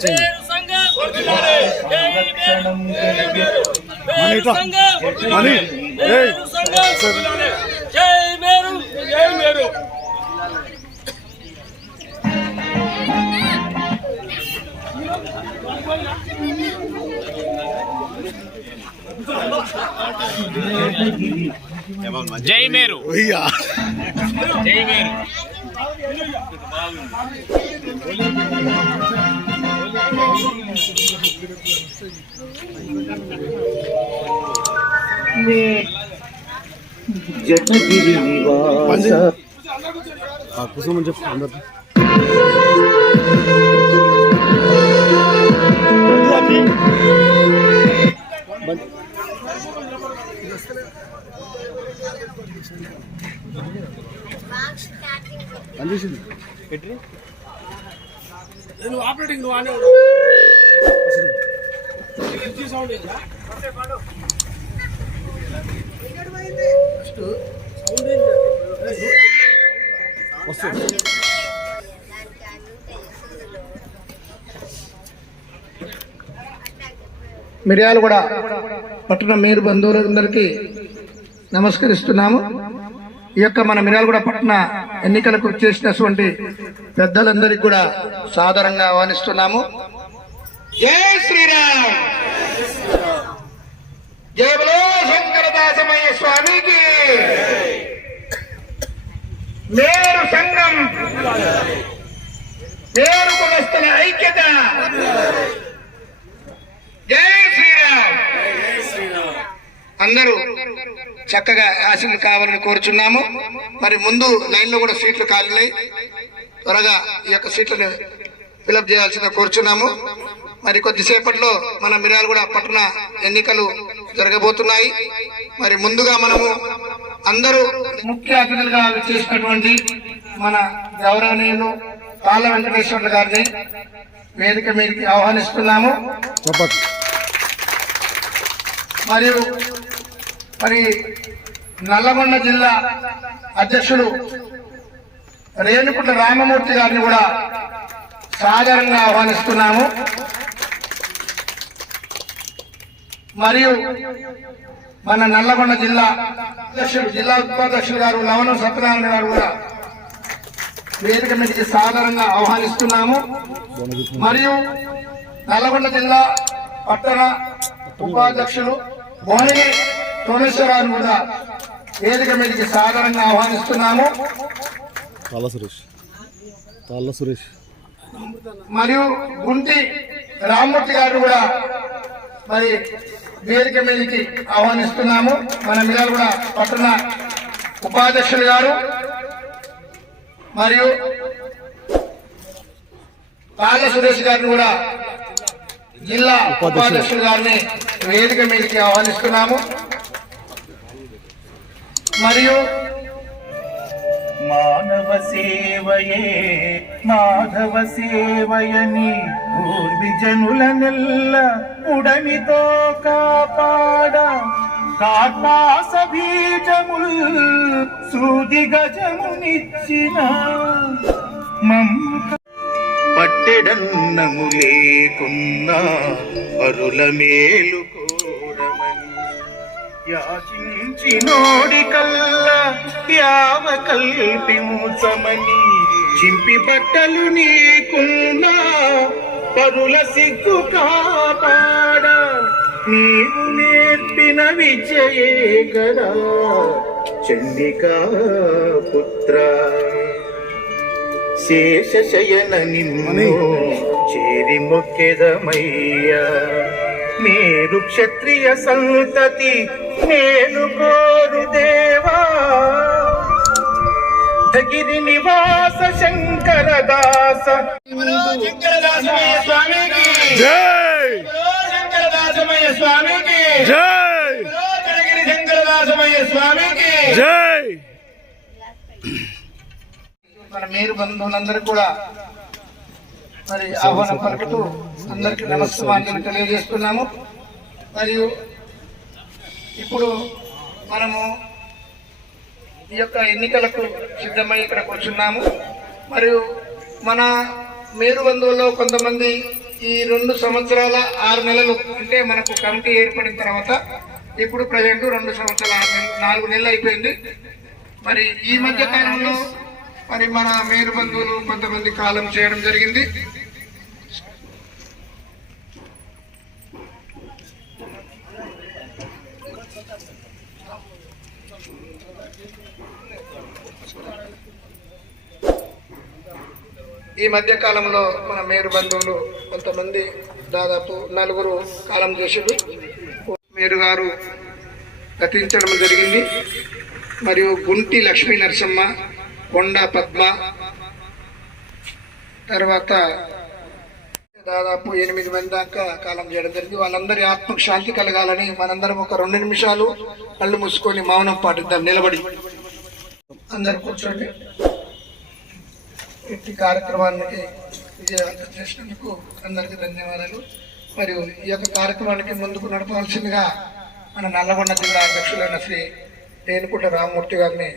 జై మేరు, జై మేరు. జటగిరి నివాస కుసుమని చెప్పు అందరు పనిచేసింది పెట్టి నువ్వు ఆపరేటింగ్ నువ్వు అనే మిర్యాలగూడ పట్టణ మేయర్ బంధువులందరికీ నమస్కరిస్తున్నాము. ఈ యొక్క మన మిర్యాలగూడ పట్టణ ఎన్నికలకు చేసినటువంటి పెద్దలందరికీ కూడా సాదరంగా ఆహ్వానిస్తున్నాము. జై శ్రీరామ్, జై బలో శంకరదాసమయ్య స్వామికి. మేరు సంఘం, మేరు కులస్తుల ఐక్యత. జై శ్రీరామ్. అందరూ చక్కగా ఆశీర్లు కావాలని కోరుచున్నాము. మరి ముందు లైన్ లో కూడా సీట్లు ఖాళీ, త్వరగా ఈ యొక్క సీట్లను ఫిలప్ చేయాల్సిందిగా కోరుచున్నాము. మరి కొద్దిసేపట్లో మన మిర్యాలగూడ పట్టణ ఎన్నికలు జరగబోతున్నాయి. మరి ముందుగా మనము అందరూ ముఖ్య అతిథులుగా చేసినటువంటి మన గౌరవనీయులు తాళ్ళ వెంకటేశ్వర్లు గారిని వేదిక మీదకి ఆహ్వానిస్తున్నాము. మరియు మరి నల్లగొండ జిల్లా అధ్యక్షుడు రేణుకుంట రామమూర్తి గారిని కూడా సాదరంగా ఆహ్వానిస్తున్నాము. మరియు మన నల్లగొండ జిల్లా అధ్యక్షుడు, జిల్లా ఉపాధ్యక్షులు గారు లవణం సత్యనారాయణ గారు కూడా వేదిక మీదకి సాదరంగా ఆహ్వానిస్తున్నాము. మరియు నల్లగొండ జిల్లా పట్టణ ఉపాధ్యక్షులు భోని సోమేశ్వరరావు కూడా వేదిక మీదకి సాదరంగా ఆహ్వానిస్తున్నాము. సురేష్ మరియు గుంటి రామ్మూర్తి గారు కూడా మరి వేదిక మీదకి ఆహ్వానిస్తున్నాము. మన మిర్యాలగూడ పట్టణ ఉపాధ్యక్షులు గారు మరియు తాళ్ళ సురేష్ గారిని కూడా జిల్లా ఉపాధ్యక్షులు గారిని వేదిక మీదకి ఆహ్వానిస్తున్నాము. మరియు మానవ సేవయే మాధవ సేవయని పూర్విజనుల నెల్ల ఉడమితో కాపాడ కార్పాస బీజముల్ సూది గజమునిచ్చిన పట్టెడన్నము లేకున్నా పరుల మేలు కోరమని యాచించినోడి కల్లా యావ కల్పించమని చింపి బట్టలు నీకున్నా పరుల సిగ్గు కాపాడ నీవు నేర్పిన విజయే గదా చండికా పుత్ర. శేషశయన నిన్ను చేరి మొక్కెదమయ్యా, మేరు క్షత్రియ సంతతి మేలు కోరు దేవా. గిరి నివాస శంకరదాస శంకరదాసమయ్య స్వామికి జై, శంకరదాసమయ్య స్వామికి జై, గిరి శంకరదాసమయ్య స్వామికి జై. మన మేరు బంధువులందరూ కూడా మరి ఆహ్వానం పలుకుతూ అందరికీ నమస్కారాలు తెలియజేస్తున్నాము. మరియు ఇప్పుడు మనము ఈ యొక్క ఎన్నికలకు సిద్ధమై ఇక్కడ కూర్చున్నాము. మరియు మన మేరు బంధువుల్లో కొంతమంది ఈ 2 సంవత్సరాల 6 నెలలు అంటే మనకు కమిటీ ఏర్పడిన తర్వాత ఇప్పుడు ప్రజెంట్ 2 సంవత్సరాల 4 నెలలు అయిపోయింది. మరి ఈ మధ్య కాలంలో మరి మన మేరు బంధువులు కొంతమంది కాలం చేయడం జరిగింది. ఈ మధ్య కాలంలో మన మేరు బంధువులు కొంతమంది దాదాపు 4 కాలం చేసారు. మేరు గారు గతించడం జరిగింది. మరియు గుంటి లక్ష్మీ నరసమ్మ, కొండ పద్మ, తర్వాత దాదాపు 8 మంది దాకా కాలం చేయడం జరిగింది. వాళ్ళందరి ఆత్మకు శాంతి కలగాలని మనందరం ఒక 2 నిమిషాలు కళ్ళు మూసుకొని మౌనం పాటిద్దాం. నిలబడి అందరు కూర్చోండి. ఇట్టి కార్యక్రమానికి విజయవంతం చేసినందుకు అందరికీ ధన్యవాదాలు. మరియు ఈ యొక్క కార్యక్రమానికి ముందుకు నడపవలసిందిగా మన నల్లగొండ జిల్లా అధ్యక్షులైన శ్రీ రేణుకుంట రామమూర్తి గారిని